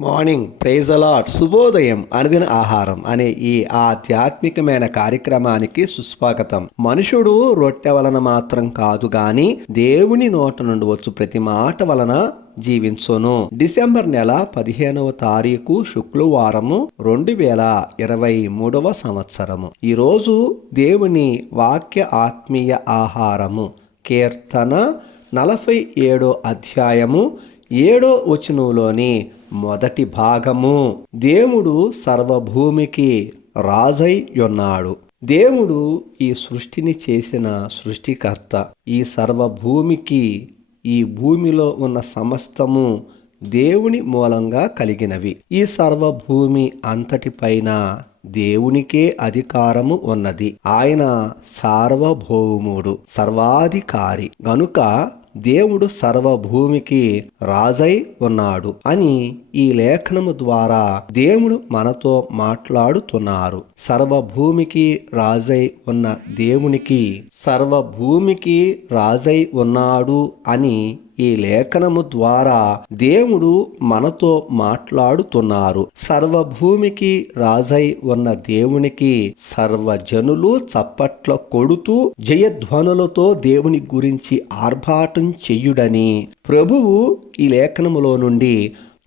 Morning praise allot శుభోదయం అనుదిన ఆహారం అనే ఈ ఆధ్యాత్మికమైన కార్యక్రమానికి సుస్వాగతం. మనుషుడు రొట్టె వలన మాత్రం కాదు గాని దేవుని నోట నుండి వచ్చు ప్రతి మాట వలన జీవించును. డిసెంబర్ నెల పదిహేనవ తారీఖు శుక్రవారము రెండు వేల ఇరవై మూడవ సంవత్సరము. ఈరోజు దేవుని వాక్య ఆత్మీయ ఆహారము కీర్తన నలభై ఏడో అధ్యాయము ఏడో వచనంలోని మొదటి భాగము. దేవుడు సర్వభూమికి రాజై ఉన్నాడు. దేవుడు ఈ సృష్టిని చేసిన సృష్టికర్త. ఈ సర్వభూమికి ఈ భూమిలో ఉన్న సమస్తము దేవుని మూలంగా కలిగినవి. ఈ సర్వభూమి అంతటిపైన దేవునికే అధికారము ఉన్నది. ఆయన సార్వభౌముడు సర్వాధికారి. గనుక దేవుడు సర్వభూమికి రాజై ఉన్నాడు అని ఈ లేఖనము ద్వారా దేవుడు మనతో మాట్లాడుతున్నారు. సర్వభూమికి రాజై ఉన్న దేవునికి సర్వభూమికి రాజై ఉన్నాడు అని ఈ లేఖనము ద్వారా దేవుడు మనతో మాట్లాడుతున్నారు. సర్వభూమికి రాజై ఉన్న దేవునికి సర్వజనులు చప్పట్ల కొడుతూ జయధ్వనులతో దేవుని గురించి ఆర్భాటం చెయ్యుడని ప్రభువు ఈ లేఖనములో నుండి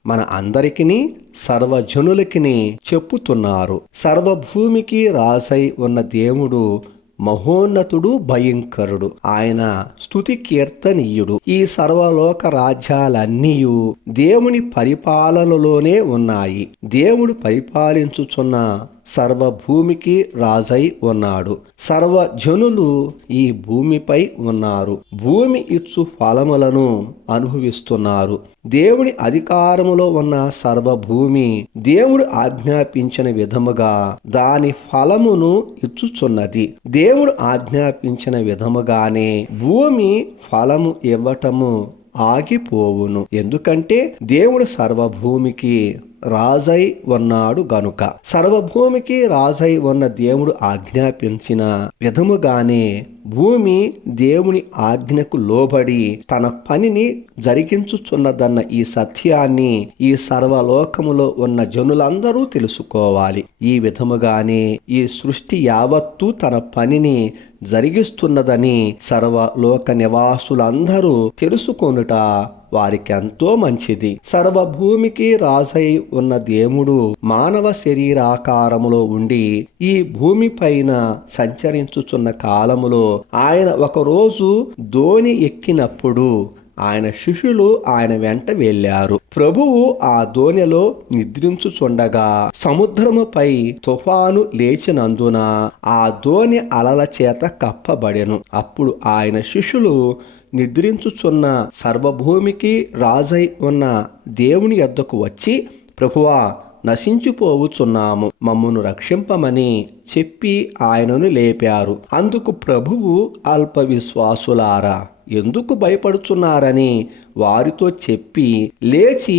మన అందరికిని సర్వజనులకిని చెప్పుతున్నారు. సర్వభూమికి రాజై ఉన్న దేవుడు మహోన్నతుడు భయంకరుడు. ఆయన స్థుతి కీర్తనీయుడు. ఈ సర్వలోక రాజ్యాలన్నీ దేవుని పరిపాలనలోనే ఉన్నాయి. దేవుడు పరిపాలించుచున్న సర్వభూమికి రాజై ఉన్నాడు. సర్వజనులు ఈ భూమిపై ఉన్నారు. భూమి ఇచ్చు ఫలములను అనుభవిస్తున్నారు. దేవుని అధికారములో ఉన్న సర్వభూమి దేవుడు ఆజ్ఞాపించిన విధముగా దాని ఫలమును ఇచ్చుచున్నది. దేవుడు ఆజ్ఞాపించిన విధముగానే భూమి ఫలము ఇవ్వటము ఆగిపోవును. ఎందుకంటే దేవుడు సర్వభూమికి రాజై ఉన్నాడు గనుక. సర్వభూమికి రాజై ఉన్న దేవుడు ఆజ్ఞాపించిన విధముగానే భూమి దేవుని ఆజ్ఞకు లోబడి తన పనిని జరిగించుచున్నదన్న ఈ సత్యాన్ని ఈ సర్వలోకములో ఉన్న జనులందరూ తెలుసుకోవాలి. ఈ విధముగానే ఈ సృష్టి యావత్తు తన పనిని జరిగిస్తున్నదని సర్వలోక నివాసులందరూ తెలుసుకొనుట వారికెంతో మంచిది. సర్వభూమికి రాజై ఉన్న దేవుడు మానవ శరీరాకారములో ఉండి ఈ భూమి పైన సంచరించుచున్న కాలములో ఆయన ఒకరోజు ధోని ఎక్కినప్పుడు ఆయన శిష్యులు ఆయన వెంట వెళ్ళారు. ప్రభువు ఆ దోణిలో నిద్రించుచుండగా సముద్రముపై తుఫాను లేచినందున ఆ దోణి అలల చేత కప్పబడెను. అప్పుడు ఆయన శిష్యులు నిద్రించుచున్న సర్వభూమికి రాజై ఉన్న దేవుని యొద్దకు వచ్చి ప్రభువా నశించిపోవుచున్నాము. మమ్మను రక్షింపమని చెప్పి ఆయనను లేపారు. అందుకు ప్రభువు అల్ప విశ్వాసులారా ఎందుకు భయపడుచున్నారని వారితో చెప్పి లేచి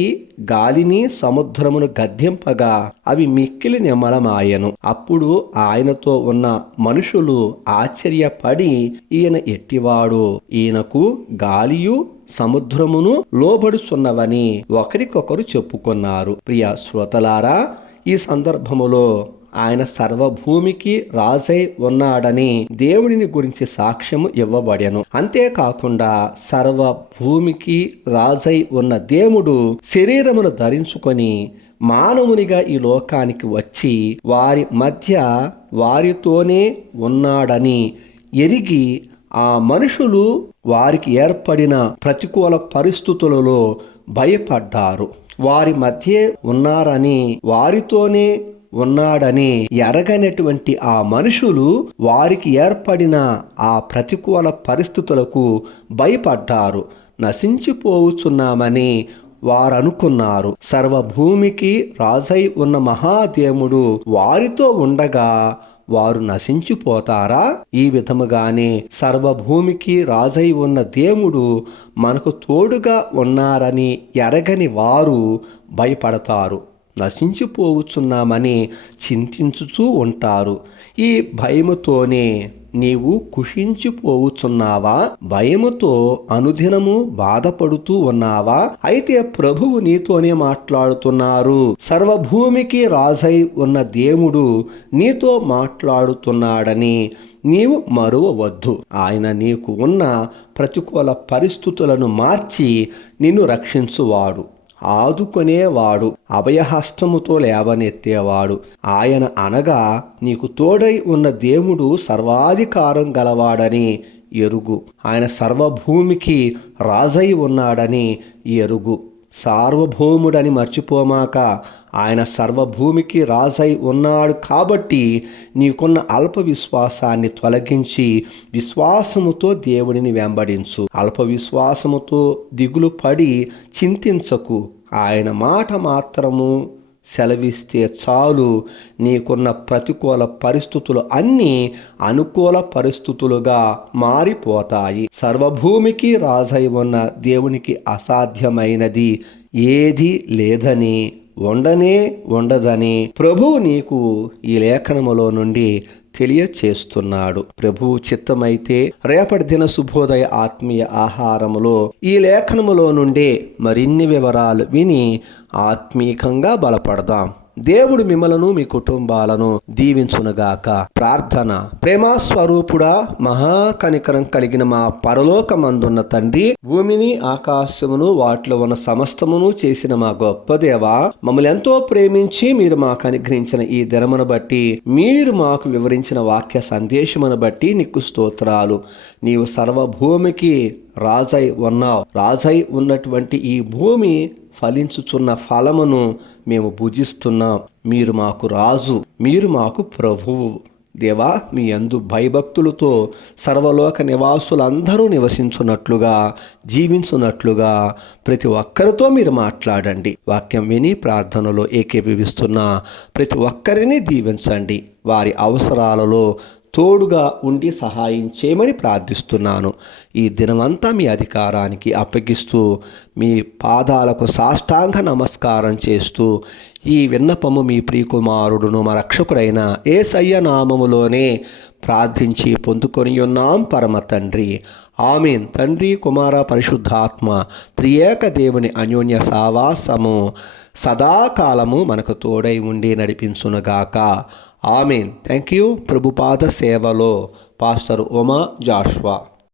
గాలిని సముద్రమును గద్దెంపగా అవి మిక్కిలి నిమ్మలమాయను అప్పుడు ఆయనతో ఉన్న మనుషులు ఆశ్చర్యపడి ఈయన ఎట్టివాడు? ఈయనకు గాలియు సముద్రమును లోబడుచున్నవని ఒకరికొకరు చెప్పుకున్నారు. ప్రియ శ్రోతలారా ఈ సందర్భములో ఆయన సర్వభూమికి రాజై ఉన్నాడని దేవుడిని గురించి సాక్ష్యము ఇవ్వబడెను. అంతేకాకుండా సర్వభూమికి రాజై ఉన్న దేవుడు శరీరమును ధరించుకొని మానవునిగా ఈ లోకానికి వచ్చి వారి మధ్య వారితోనే ఉన్నాడని ఎరిగి ఆ మనుషులు వారికి ఏర్పడిన ప్రతికూల పరిస్థితులలో భయపడ్డారు. వారి మధ్య ఉన్నారని వారితోనే ఉన్నాడని ఎరగనటువంటి ఆ మనుషులు వారికి ఏర్పడిన ఆ ప్రతికూల పరిస్థితులకు భయపడ్డారు. నశించిపోవచ్చున్నామని వారనుకున్నారు. సర్వభూమికి రాజై ఉన్న మహాదేవుడు వారితో ఉండగా వారు నశించిపోతారా? ఈ విధముగానే సర్వభూమికి రాజై ఉన్న దేవుడు మనకు తోడుగా ఉన్నారని ఎరగని వారు భయపడతారు. నశించిపోవచ్చున్నామని చింతించుచూ ఉంటారు. ఈ భయముతోనే నీవు కుషించిపోవుచున్నావా భయముతో అనుదినము బాధపడుతూ ఉన్నావా? అయితే ప్రభువు నీతోనే మాట్లాడుతున్నారు. సర్వభూమికి రాజై ఉన్న దేవుడు నీతో మాట్లాడుతున్నాడని నీవు మరువవద్దు. ఆయన నీకు ఉన్న ప్రతికూల పరిస్థితులను మార్చి నిన్ను రక్షించువాడు. ఆదుకొనేవాడు అభయహస్తముతో లేవనెత్తేవాడు. ఆయన అనగా నీకు తోడై ఉన్న దేవుడు సర్వాధికారం గలవాడని ఎరుగు. ఆయన సర్వభూమికి రాజై ఉన్నాడని ఎరుగు. సార్వభౌముడని మర్చిపోమాక ఆయన సర్వభూమికి రాజై ఉన్నాడు కాబట్టి నీకున్న అల్ప విశ్వాసాన్ని తొలగించి విశ్వాసముతో దేవుడిని వెంబడించు. అల్ప విశ్వాసముతో దిగులు పడి చింతించకు. ఆయన మాట మాత్రము సెలవిస్తే చాలు నీకున్న ప్రతికూల పరిస్థితులు అన్నీ అనుకూల పరిస్థితులుగా మారిపోతాయి. సర్వభూమికి రాజై ఉన్న దేవునికి అసాధ్యమైనది ఏది లేదని ఉండనే ఉండదని ప్రభువు నీకు ఈ లేఖనములో నుండి తెలియచేస్తున్నాడు. ప్రభువు చిత్తమైతే రేపటి దిన శుభోదయ ఆత్మీయ ఆహారములో ఈ లేఖనములో నుండే మరిన్ని వివరాలు విని ఆత్మీకంగా బలపడదాం. దేవుడు మిమ్మలను మీ కుటుంబాలను దీవించునుగాక. ప్రార్థన. ప్రేమస్వరూపుడా మహాకనికరం కలిగిన మా పరలోకమందున్న తండ్రి భూమిని ఆకాశమును వాటిలో ఉన్న సమస్తమును చేసిన మా గొప్ప దేవ మమ్మల్ని ఎంతో ప్రేమించి మీరు మాకు అనుగ్రహించిన ఈ దినమును బట్టి మీరు మాకు వివరించిన వాక్య సందేశమును బట్టి నీకు స్తోత్రాలు. నీవు సర్వభూమికి రాజై ఉన్నావు. రాజై ఉన్నటువంటి ఈ భూమి ఫలించుచున్న ఫలమును మేము భుజిస్తున్నాం. మీరు మాకు రాజు మీరు మాకు ప్రభువు. దేవా మీ అందు భయభక్తులతో సర్వలోక నివాసులందరూ నివసించున్నట్లుగా జీవించున్నట్లుగా ప్రతి ఒక్కరితో మీరు మాట్లాడండి. వాక్యం విని ప్రార్థనలో ఏకీభవిస్తున్న ప్రతి ఒక్కరిని దీవించండి. వారి అవసరాలలో తోడుగా ఉండి సహాయం చేయమని ప్రార్థిస్తున్నాను. ఈ దినమంతా మీ అధికారానికి అప్పగిస్తూ మీ పాదాలకు సాష్టాంగ నమస్కారం చేస్తూ ఈ విన్నపము మీ ప్రియకుమారుడును మా రక్షకుడైన ఏ నామములోనే ప్రార్థించి పొందుకొని ఉన్నాం పరమ తండ్రి. ఆమెన్. తండ్రి కుమార పరిశుద్ధాత్మ త్రియేక దేవుని అన్యోన్య సావాసము సదాకాలము మనకు తోడై ఉండి నడిపించునుగాక. ఆమెన్. థ్యాంక్ యూ ప్రభుపాద సేవలో పాస్టర్ ఉమా జాష్వా.